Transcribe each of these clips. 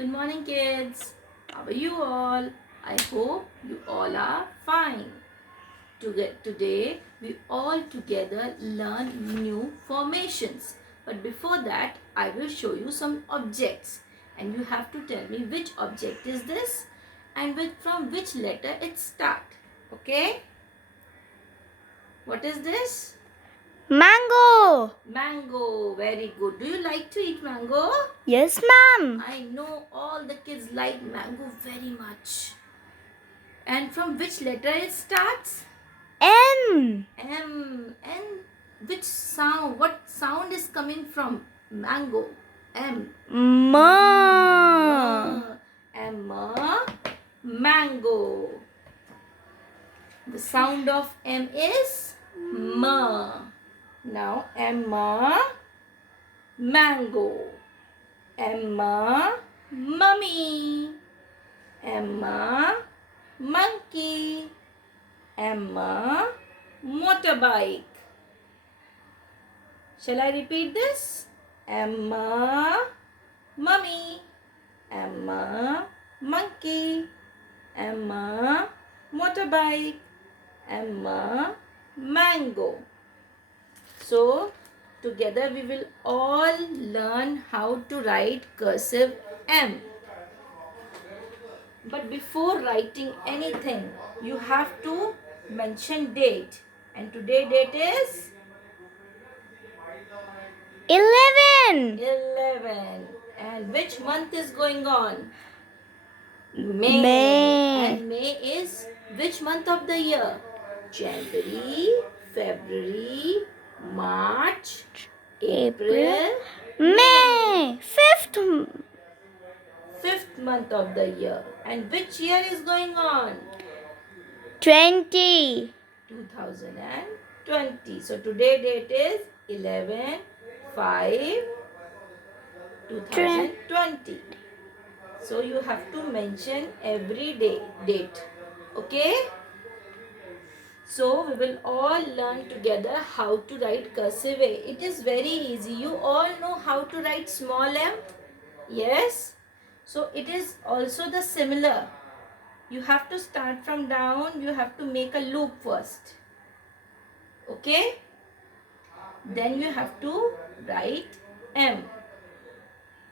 Good morning, kids. How are you all? I hope you all are fine. Today, we all together learn new formations. But before that, I will show you some objects. And you have to tell me which object is this and from which letter it starts. Okay? What is this? Mango. Mango. Very good. Do you like to eat mango? Yes, ma'am. I know all the kids like mango very much. And from which letter it starts? M. M. And which sound? What sound is coming from mango? M. Ma. M. Mango. The sound of M is ma. Now M. Mango. M. Mummy. M. Monkey. M. Motorbike. Shall I repeat this? M. Mummy. M. Monkey. M. Motorbike. M. Mango. So, together we will all learn how to write cursive M. But before writing anything, you have to mention date. And today date is 11. 11. And which month is going on? May. May. And May is which month of the year? January, February, March, April, May. fifth month of the year. And which year is going on? 20. 2020. So today date is 11/5/2020. So you have to mention every day date. Okay? So we will all learn together how to write cursive A. It is very easy. You all know how to write small m? Yes? So it is also the similar. You have to start from down. You have to make a loop first. Okay? Then you have to write M.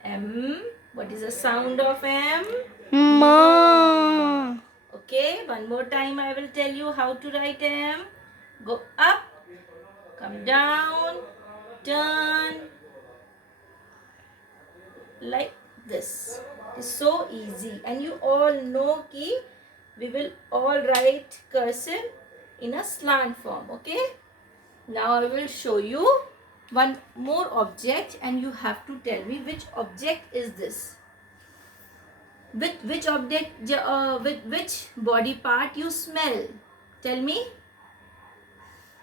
M. What is the sound of M? Ma. Okay, one more time I will tell you how to write M. Go up, come down, turn, like this. It's so easy. And you all know ki we will all write cursive in a slant form. Okay? Now I will show you one more object and you have to tell me which object is this. With which object, with which body part you smell? Tell me.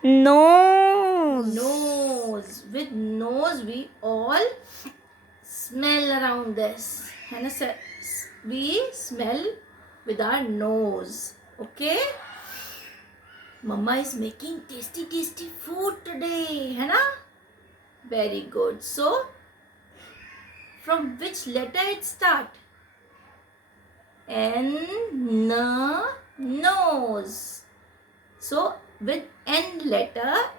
Nose. Nose. With nose we all smell around this. And we smell with our nose. Okay? Mama is making tasty food today. है ना? Very good. So, from which letter it start? N, nose. So, with N letter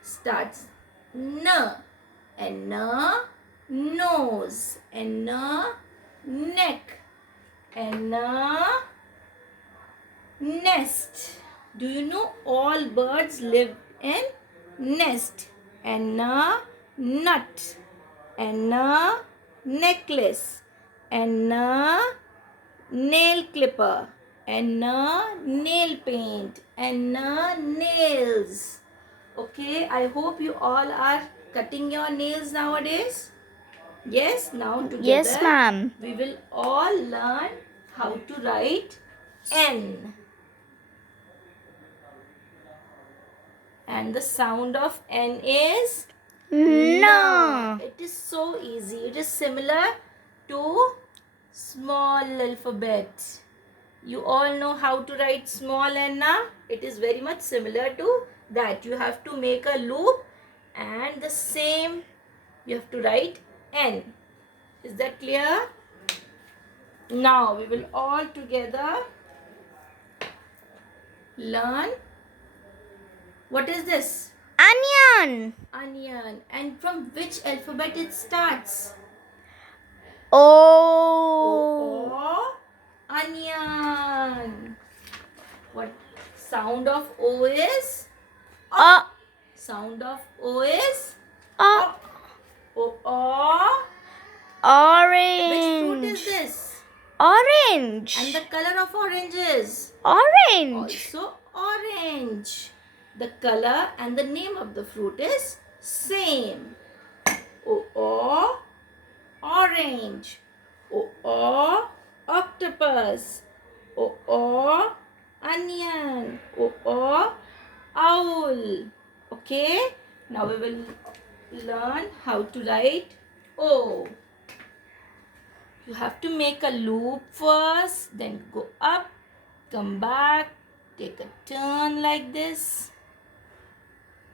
starts N. N, nose. N, neck. N, nest. Do you know all birds live in nest? N, nut. N, necklace. N, nail clipper. N, nail paint. N, nails. Okay, I hope you all are cutting your nails nowadays. Yes, now together Yes, ma'am. we will all learn how to write N. And the sound of N is No. It is so easy. It is similar to small alphabet. You all know how to write small N now? It is very much similar to that. You have to make a loop and the same you have to write N. Is that clear? Now we will all together learn. What is this? Onion. Onion. And from which alphabet it starts? O. O. Onion. What sound of O is? O. Sound of O is? O. O. Orange. Which fruit is this? Orange. And the color of orange is? Orange. Also orange. The color and the name of the fruit is same. O. Orange. O. Octopus. O. Onion. O. Owl. Okay. Now we will learn how to write O. You have to make a loop first, then go up, come back, take a turn like this.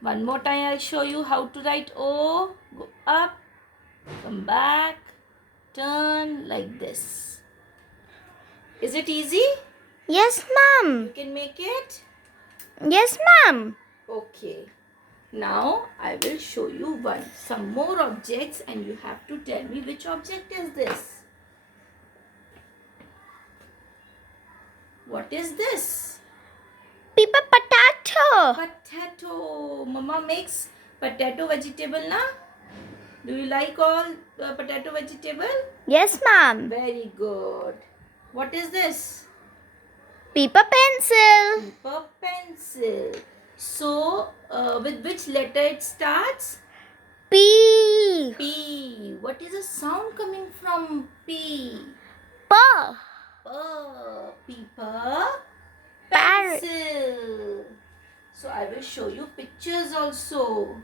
One more time I'll show you how to write O. Go up, come back, turn like this. Is it easy? Yes, You ma'am. can make it? Yes, ma'am. Okay. Now I will show you some more objects and you have to tell me which object is this. What is this? Paper potato. Potato. Mama makes potato vegetable, na? Do you like all potato vegetable? Yes, ma'am. Very good. What is this? Paper pencil. Paper pencil. So, with which letter it starts? P. P. What is the sound coming from P? P. Paper Parrot. pencil. So I will show you pictures also.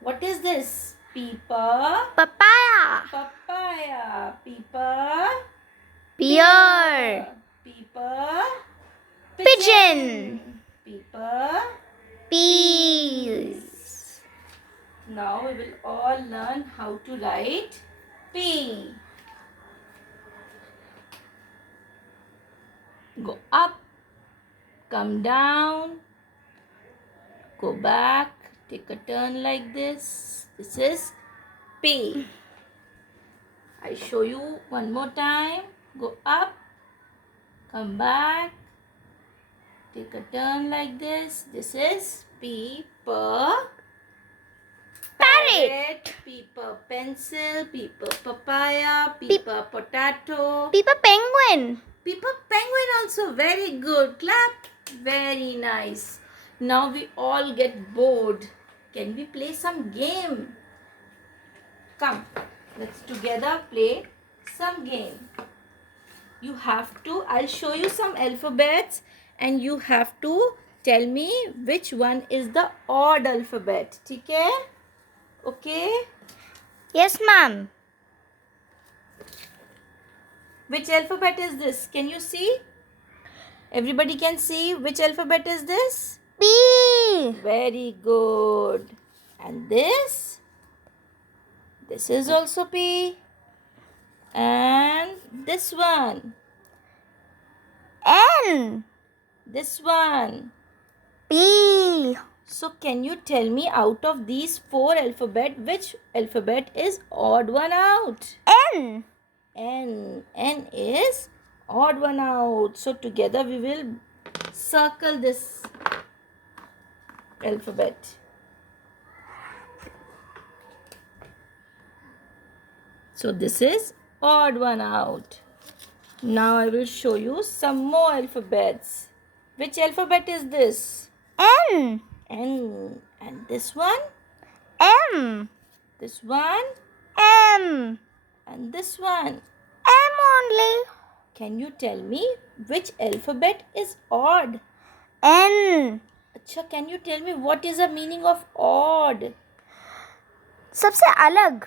What is this? Paper Papaya. papaya. Paper Pear. Paper Pigeon. Paper Peas. Now we will all learn how to write P. Go up, come down, go back, take a turn like this. This is P. I show you one more time. Go up, come back, take a turn like this. This is paper Parrot. paper pencil, paper papaya, paper potato. Paper penguin. Paper penguin also. Very good. Clap. Very nice. Now we all get bored. Can we play some game? Come. Let's together play some game. You have to, I'll show you some alphabets and you have to tell me which one is the odd alphabet. Okay? Okay? Yes, ma'am. Which alphabet is this? Can you see? Everybody can see which alphabet is this? P. Very good. And this? This is also P. And this one. N. This one. P. So can you tell me out of these four alphabet, which alphabet is odd one out? N. N. N is odd one out. So together we will circle this alphabet. So this is odd one out. Now I will show you some more alphabets. Which alphabet is this? N. N. And this one? M. This one? M. And this one? M only. Can you tell me which alphabet is odd? N. Acha, can you tell me what is the meaning of odd? सबसे अलग.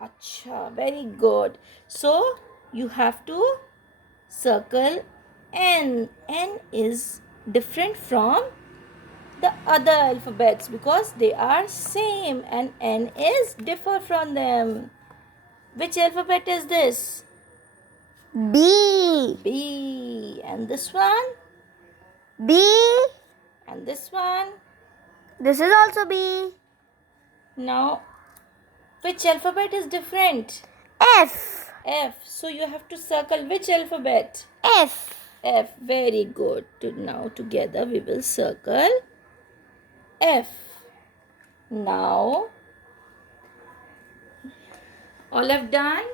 Acha, very good. So you have to circle N. N is different from the other alphabets because they are same and N is differ from them. Which alphabet is this? B. B. And this one? B. And this one? This is also B. Now, which alphabet is different? F. F. So you have to circle which alphabet? F. F. Very good. Now together we will circle F. Now, all have done?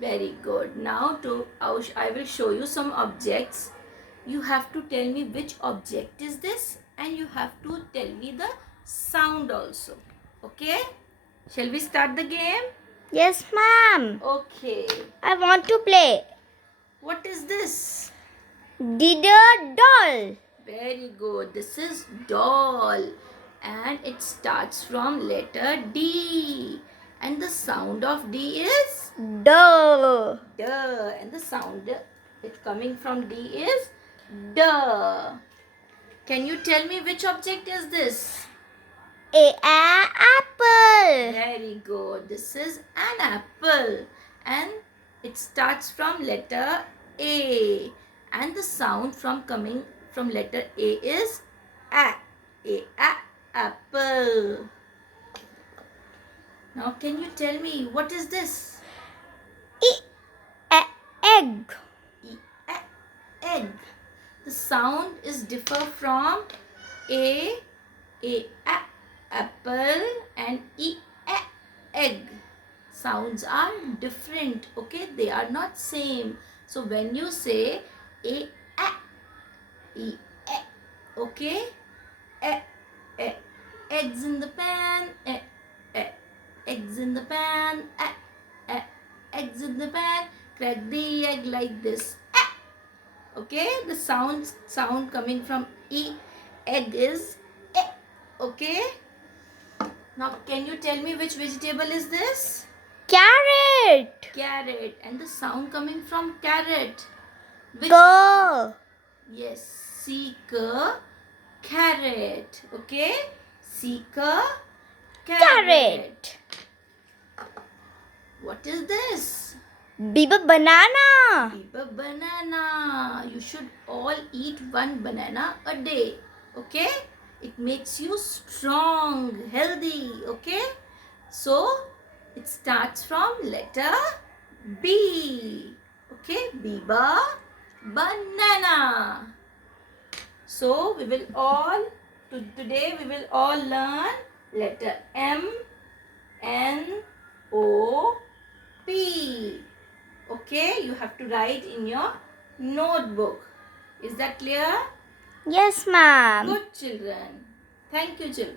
Very good. Now I will show you some objects. You have to tell me which object is this, and you have to tell me the sound also. Okay? Shall we start the game? Yes, ma'am. Okay. I want to play. What is this? Didder doll. Very good. This is doll, and it starts from letter D. And the sound of D is Duh. duh, and the sound it coming from D is duh. Can you tell me which object is this? Apple. Very good. This is an apple, and it starts from letter A, and the sound coming from letter A is a. Apple. Now can you tell me what is this? Egg. Egg. The sound is differ from a apple, and egg. Sounds are different. Okay, they are not same. So when you say a okay, eggs in the pan, eggs in the pan, eggs in the pan, crack the egg like this. Okay, the sound coming from egg is okay. Now can you tell me which vegetable is this? Carrot. Carrot. And the sound coming from carrot, which yes, seek a carrot. Okay, seek a carrot. What is this? Banana. Paper banana. You should all eat one banana a day. Okay? It makes you strong, healthy. Okay? So, it starts from letter B. Okay? Biba banana. So, today we will all learn letter M, N, O, P. Okay, you have to write in your notebook. Is that clear? Yes, ma'am. Good children. Thank you, children.